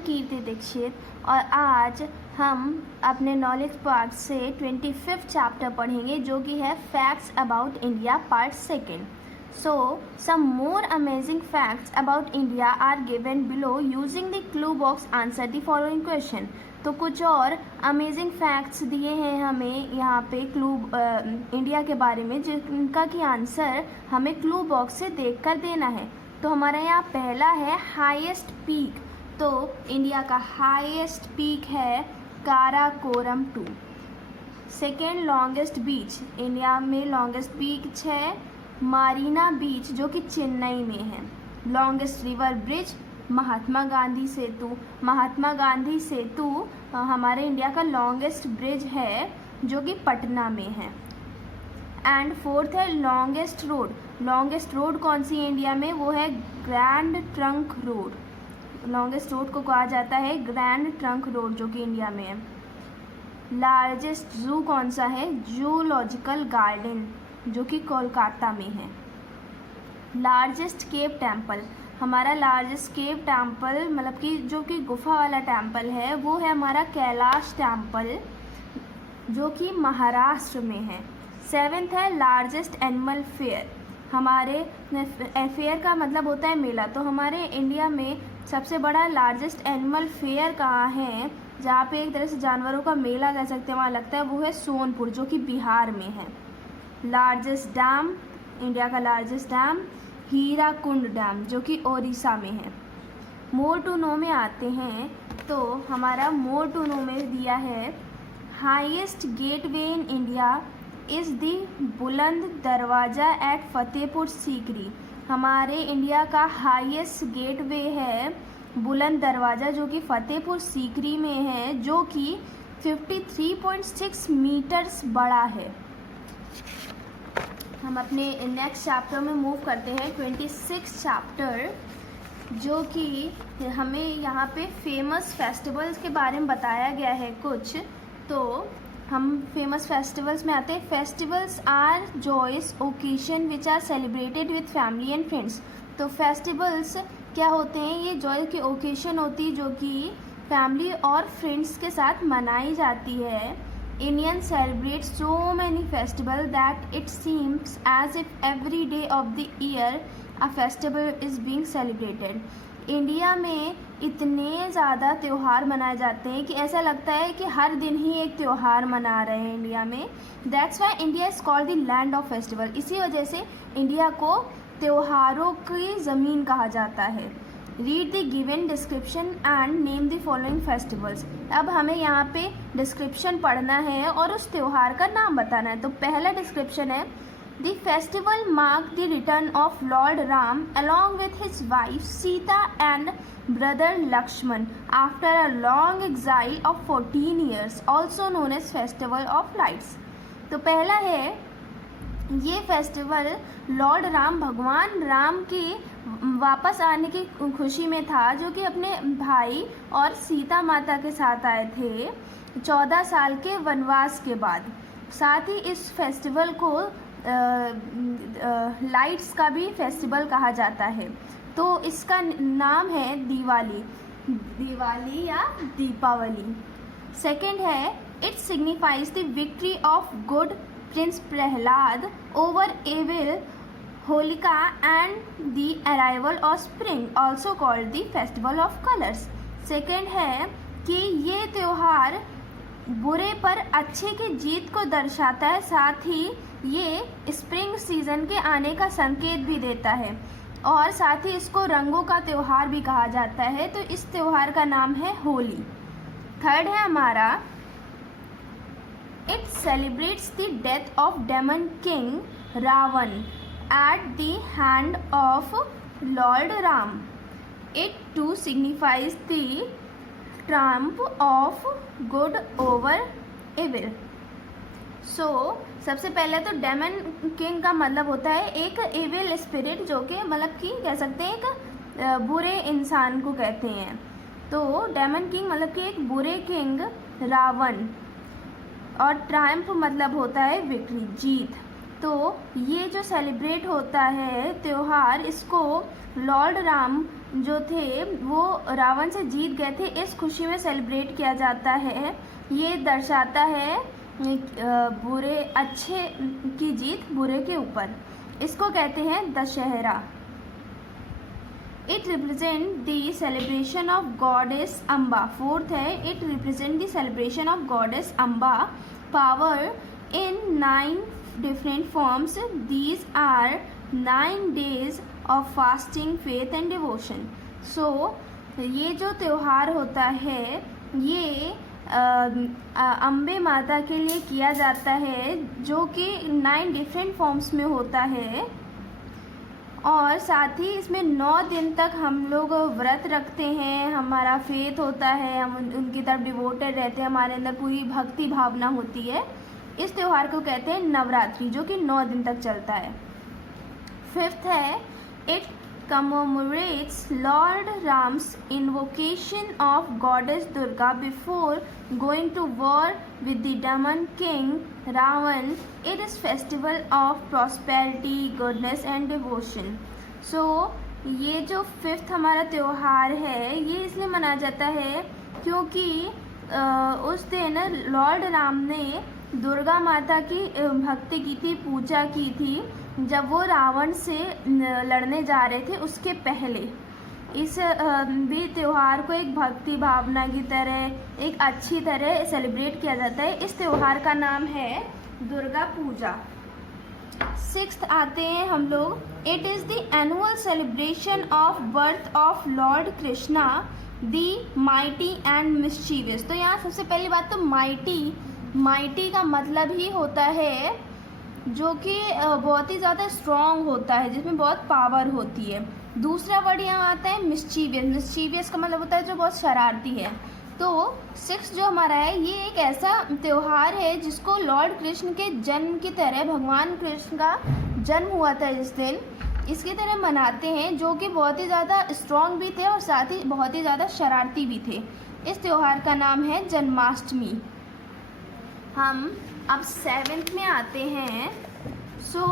कीर्ति दीक्षित और आज हम अपने नॉलेज पार्ट से 25th चैप्टर पढ़ेंगे जो कि है facts about India part second. So, some more amazing facts about India are given below. Using the clue box, answer the following question. तो कुछ और अमेजिंग फैक्ट्स दिए हैं हमें यहाँ पे क्लू इंडिया के बारे में, जिनका कि आंसर हमें क्लू बॉक्स से देखकर देना है. तो हमारा यहाँ पहला है हाईएस्ट पीक. तो इंडिया का हाईएस्ट पीक है काराकोरम 2. सेकेंड लॉन्गेस्ट बीच, इंडिया में लॉन्गेस्ट बीच है मारीना बीच जो कि चेन्नई में है. Longest river bridge Mahatma Gandhi सेतु. महात्मा गांधी सेतु हमारे इंडिया का लॉन्गेस्ट ब्रिज है जो कि पटना में है. एंड फोर्थ है लॉन्गेस्ट रोड. लॉन्गेस्ट रोड कौन सी है इंडिया में? वो है grand trunk road. Longest road को कहा जाता है ग्रैंड ट्रंक रोड जो कि इंडिया में है. लार्जेस्ट जू कौन सा है? जूलॉजिकल गार्डन जो कि कोलकाता में है. लार्जेस्ट केव टेम्पल, हमारा लार्जेस्ट केव टेम्पल मतलब कि जो कि गुफा वाला टेम्पल है वो है हमारा कैलाश टेम्पल जो कि महाराष्ट्र में है. सेवेंथ है लार्जेस्ट एनिमल फेयर. हमारे फेयर का मतलब होता है मेला, तो हमारे इंडिया में सबसे बड़ा लार्जेस्ट एनिमल फेयर कहाँ है, जहाँ पे एक तरह से जानवरों का मेला कह सकते हैं वहाँ लगता है, वो है सोनपुर जो कि बिहार में है. लार्जेस्ट डैम, इंडिया का लार्जेस्ट डैम हीराकुंड डैम जो कि ओडिशा में है. मोर टू नो में आते हैं तो हमारा मोर टू नो में दिया है highest gateway in India is the बुलंद दरवाज़ा एट फतेहपुर सीकरी. हमारे इंडिया का हाईएस्ट गेटवे है बुलंद दरवाज़ा जो कि फतेहपुर सीकरी में है, जो कि 53.6 मीटर्स बड़ा है. हम अपने नेक्स्ट चैप्टर में मूव करते हैं 26 चैप्टर, जो कि हमें यहाँ पे फेमस फेस्टिवल्स के बारे में बताया गया है कुछ. तो हम फेमस फेस्टिवल्स में आते हैं. Festivals are joyous occasion which are celebrated with family and friends. तो फेस्टिवल्स क्या होते हैं? ये जॉय की ओकेशन होती है जो कि फैमिली और फ्रेंड्स के साथ मनाई जाती है. Indian celebrate so many festivals that it seems as if every day of the year a festival is being celebrated. India में इतने ज़्यादा त्यौहार मनाए जाते हैं कि ऐसा लगता है कि हर दिन ही एक त्यौहार मना रहे हैं इंडिया में. That's why India is called the land of festival. इसी वजह से इंडिया को त्योहारों की ज़मीन कहा जाता है. Read the given description and name the following festivals. अब हमें यहाँ पे डिस्क्रिप्शन पढ़ना है और उस त्यौहार का नाम बताना है. तो पहला डिस्क्रिप्शन है the festival mark the return of lord Ram along with his wife Sita and brother Lakshman after a long exile of 14 years, also known as festival of lights. तो पहला है ये फेस्टिवल लॉर्ड राम, भगवान राम की वापस आने की खुशी में था, जो कि अपने भाई और सीता माता के साथ आए थे 14 साल के वनवास के बाद. साथ ही इस फेस्टिवल को लाइट्स का भी फेस्टिवल कहा जाता है. तो इसका नाम है दिवाली, दिवाली या दीपावली. सेकेंड है it signifies the victory of good prince Prahlad over evil Holika and the arrival of spring, also called the festival of colours. Second है कि ये त्यौहार बुरे पर अच्छे की जीत को दर्शाता है, साथ ही ये स्प्रिंग सीजन के आने का संकेत भी देता है, और साथ ही इसको रंगों का त्यौहार भी कहा जाता है. तो इस त्यौहार का नाम है होली. थर्ड है हमारा It celebrates the death of demon king Ravan at the hand of Lord Ram. It too signifies the triumph of good over evil. So, सबसे पहले तो डेमन किंग का मतलब होता है एक एविल स्पिरिट, जो कि मतलब कि कह सकते हैं एक बुरे इंसान को कहते हैं. तो डेमन किंग मतलब कि एक बुरे किंग रावण, और ट्रायम्फ मतलब होता है विक्ट्री, जीत. तो ये जो सेलिब्रेट होता है त्यौहार, इसको लॉर्ड राम जो थे वो रावण से जीत गए थे, इस खुशी में सेलिब्रेट किया जाता है। ये दर्शाता है बुरे अच्छे की जीत बुरे के ऊपर। इसको कहते हैं Dussehra. It represent the celebration of goddess Amba. Fourth है, it represent the celebration of goddess Amba power in 9 different forms. These are 9 days of fasting, faith and devotion. So ये जो त्यौहार होता है ये अम्बे माता के लिए किया जाता है, जो कि 9 डिफरेंट फॉर्म्स में होता है। और साथ ही इसमें 9 दिन तक हम लोग व्रत रखते हैं, हमारा फेथ होता है, हम उनकी तरफ डिवोटेड रहते हैं, हमारे अंदर पूरी भक्ति भावना होती है। इस त्यौहार को कहते हैं नवरात्रि, जो कि 9 दिन तक चलता है। फिफ्थ है, it commemorates Lord Ram's invocation of goddess Durga before going to war with the demon king Ravan. It is festival of prosperity, goodness and devotion. So ये जो फिफ्थ हमारा त्यौहार है ये इसलिए मनाया जाता है क्योंकि उस दिन लॉर्ड राम ने दुर्गा माता की भक्ति की थी, पूजा की थी, जब वो रावण से लड़ने जा रहे थे उसके पहले। इस भी त्यौहार को एक भक्ति भावना की तरह, एक अच्छी तरह सेलिब्रेट किया जाता है। इस त्यौहार का नाम है दुर्गा पूजा। सिक्स्थ आते हैं हम लोग, it is the annual celebration of birth of Lord Krishna the mighty and mischievous. तो यहाँ सबसे पहली बात तो माइटी का मतलब ही होता है जो कि बहुत ही ज़्यादा स्ट्रॉन्ग होता है, जिसमें बहुत पावर होती है। दूसरा वर्ड यहाँ आता है मिस्चीवियस का मतलब होता है जो बहुत शरारती है। तो सिक्स जो हमारा है ये एक ऐसा त्यौहार है जिसको लॉर्ड कृष्ण के जन्म की तरह, भगवान कृष्ण का जन्म हुआ था जिस दिन, इसकी तरह मनाते हैं, जो कि बहुत ही ज़्यादा स्ट्रॉन्ग भी थे और साथ ही बहुत ही ज़्यादा शरारती भी थे। इस त्यौहार का नाम है जन्माष्टमी। हम अब सेवेंथ में आते हैं। So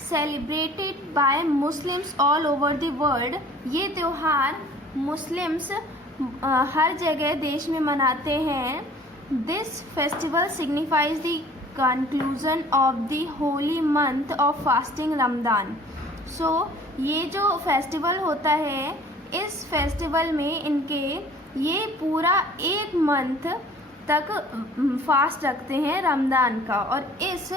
celebrated by Muslims all over the world. ये त्यौहार मुस्लिम्स हर जगह देश में मनाते हैं। This festival signifies the conclusion of the holy month of fasting Ramadan. So ये जो फेस्टिवल होता है, इस फेस्टिवल में इनके ये पूरा 1 मंथ तक फास्ट रखते हैं रमज़ान का। और इस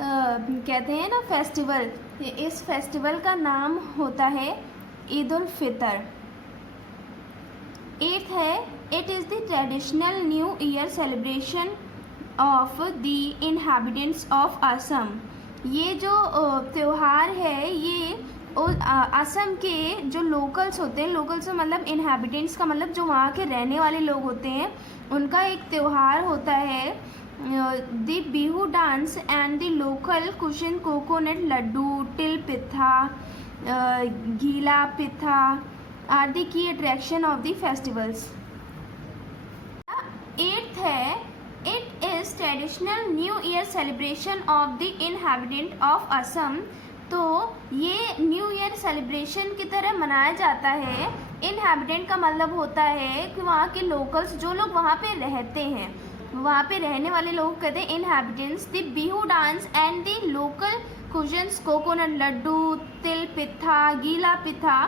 कहते हैं ना फेस्टिवल, इस फेस्टिवल का नाम होता है ईद उल फितर। 8th है, it is the traditional new year celebration of the inhabitants of Assam. ये जो त्यौहार है ये असम के जो लोकल्स होते हैं, लोकल्स मतलब इनहैबिटेंट्स का मतलब जो वहाँ के रहने वाले लोग होते हैं, उनका एक त्यौहार होता है। The Bihu dance and the local cuisine coconut laddoo, til pitha, ghila pitha are the key attraction of the festivals. 8th है, it is traditional new year celebration of the inhabitant of Assam. तो ये न्यू ईयर सेलिब्रेशन की तरह मनाया जाता है। इनहैबिटेंट का मतलब होता है कि वहाँ के लोकल्स, जो लोग वहाँ पे रहते हैं, वहाँ पे रहने वाले लोग कहते हैं inhabitants. The Bihu dance and the local cuisines coconut laddoo, til pitha, ghila pitha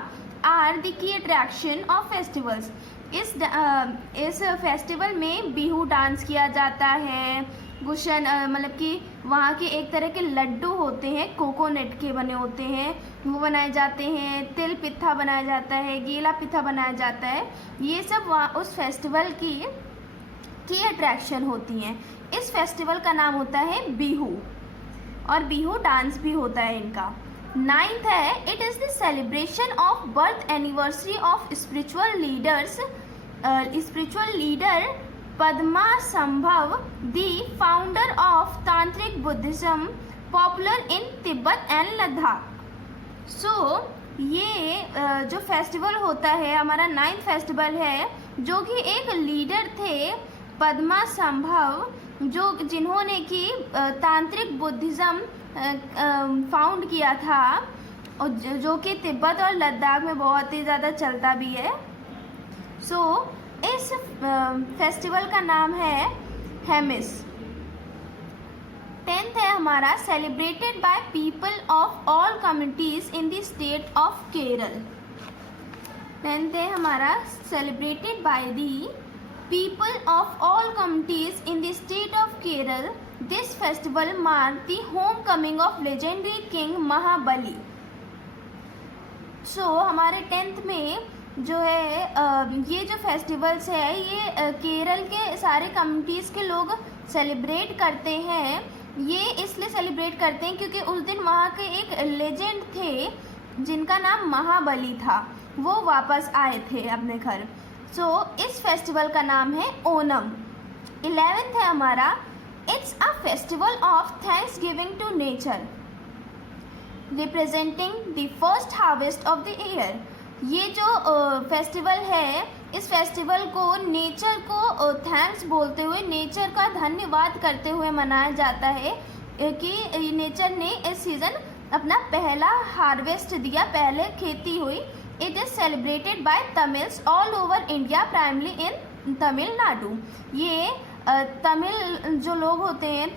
are the key attraction of festivals. इस फेस्टिवल में बिहू डांस किया जाता है। गुशन मतलब कि वहाँ के एक तरह के लड्डू होते हैं, कोकोनट के बने होते हैं, वो बनाए जाते हैं। तिल पिट्ठा बनाया जाता है, गीला पिट्ठा बनाया जाता है। ये सब वहाँ उस फेस्टिवल की अट्रैक्शन होती हैं। इस फेस्टिवल का नाम होता है बिहू, और बिहू डांस भी होता है इनका। 9th है, it is the celebration of birth anniversary of spiritual leader Padmasambhava, the founder of tantric Buddhism popular in Tibet and Ladakh. So ये जो फेस्टिवल होता है हमारा 9th फेस्टिवल है, जो कि एक लीडर थे पद्मासंभव, जिन्होंने कि तांत्रिक बुद्धिज्म फाउंड किया था। और जो कि तिब्बत और लद्दाख में बहुत ही ज़्यादा चलता भी है। सो इस फेस्टिवल का नाम है हेमिस। 10th है हमारा celebrated by people of all communities in the state of Kerala. 10th है हमारा celebrated by the people of all communities in the state of Kerala. This festival mark the homecoming of legendary king Mahabali. So हमारे 10th में जो है ये जो festivals है ये केरल के सारे कम्युनिटीज़ के लोग सेलिब्रेट करते हैं। ये इसलिए सेलिब्रेट करते हैं क्योंकि उस दिन वहाँ के एक लेजेंड थे जिनका नाम महाबली था, वो वापस आए थे अपने घर। सो इस फेस्टिवल का नाम है ओनम। 11th है हमारा it's a festival of thanks giving to nature representing the first harvest of the year. ये जो फेस्टिवल है, इस फेस्टिवल को नेचर को थैंक्स बोलते हुए, नेचर का धन्यवाद करते हुए मनाया जाता है कि नेचर ने इस सीज़न अपना पहला हार्वेस्ट दिया, पहले खेती हुई। It is celebrated by Tamils all over India, primarily in Tamil Nadu. ये तमिल जो लोग होते हैं,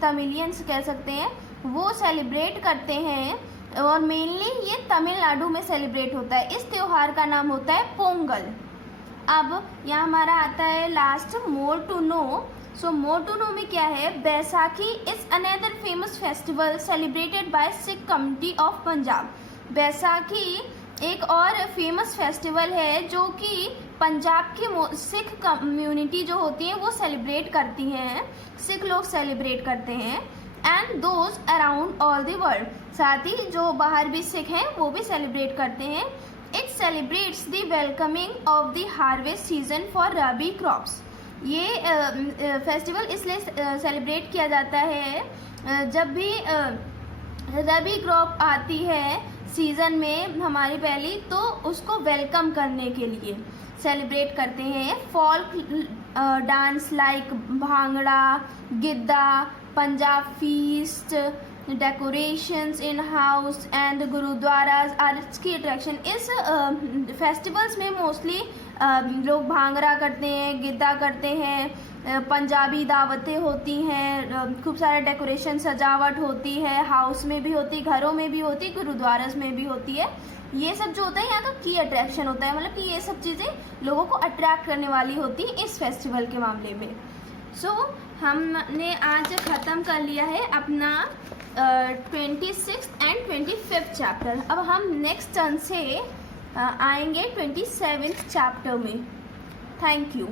तमिलियंस कह सकते हैं, वो सेलिब्रेट करते हैं और मेनली ये तमिलनाडु में सेलिब्रेट होता है। इस त्यौहार का नाम होता है पोंगल। अब यहाँ हमारा आता है last more to know. So more to know में क्या है, Baisakhi is another famous festival celebrated by Sikh community of Punjab. Baisakhi एक और फेमस फेस्टिवल है जो कि पंजाब की सिख कम्युनिटी जो होती है वो सेलिब्रेट करती हैं, सिख लोग सेलिब्रेट करते हैं। And those around all the world, साथ ही जो बाहर भी सिख हैं वो भी सेलिब्रेट करते हैं। It celebrates the welcoming of the harvest season for rabi crops. ये फेस्टिवल इसलिए सेलिब्रेट किया जाता है जब भी रबी क्रॉप आती है सीज़न में हमारी पहली, तो उसको वेलकम करने के लिए सेलिब्रेट करते हैं। Folk dance like bhangra, giddha, Punjab feast, decorations in house and gurdwaras are its key attraction. इस फेस्टिवल्स में मोस्टली लोग भांगड़ा करते हैं, गिद्दा करते हैं, पंजाबी दावतें होती हैं, खूब सारे डेकोरेशन सजावट होती है, हाउस में भी होती, घरों में भी होती, गुरुद्वारास में भी होती है। ये सब जो होता है यहाँ का की अट्रैक्शन होता है, मतलब कि ये सब चीज़ें लोगों को अट्रैक्ट करने वाली होती इस फेस्टिवल के मामले में। सो हमने आज ख़त्म कर लिया है अपना 26th एंड 25th चैप्टर। अब हम नेक्स्ट टर्न से आएंगे 27th चैप्टर में। Thank you.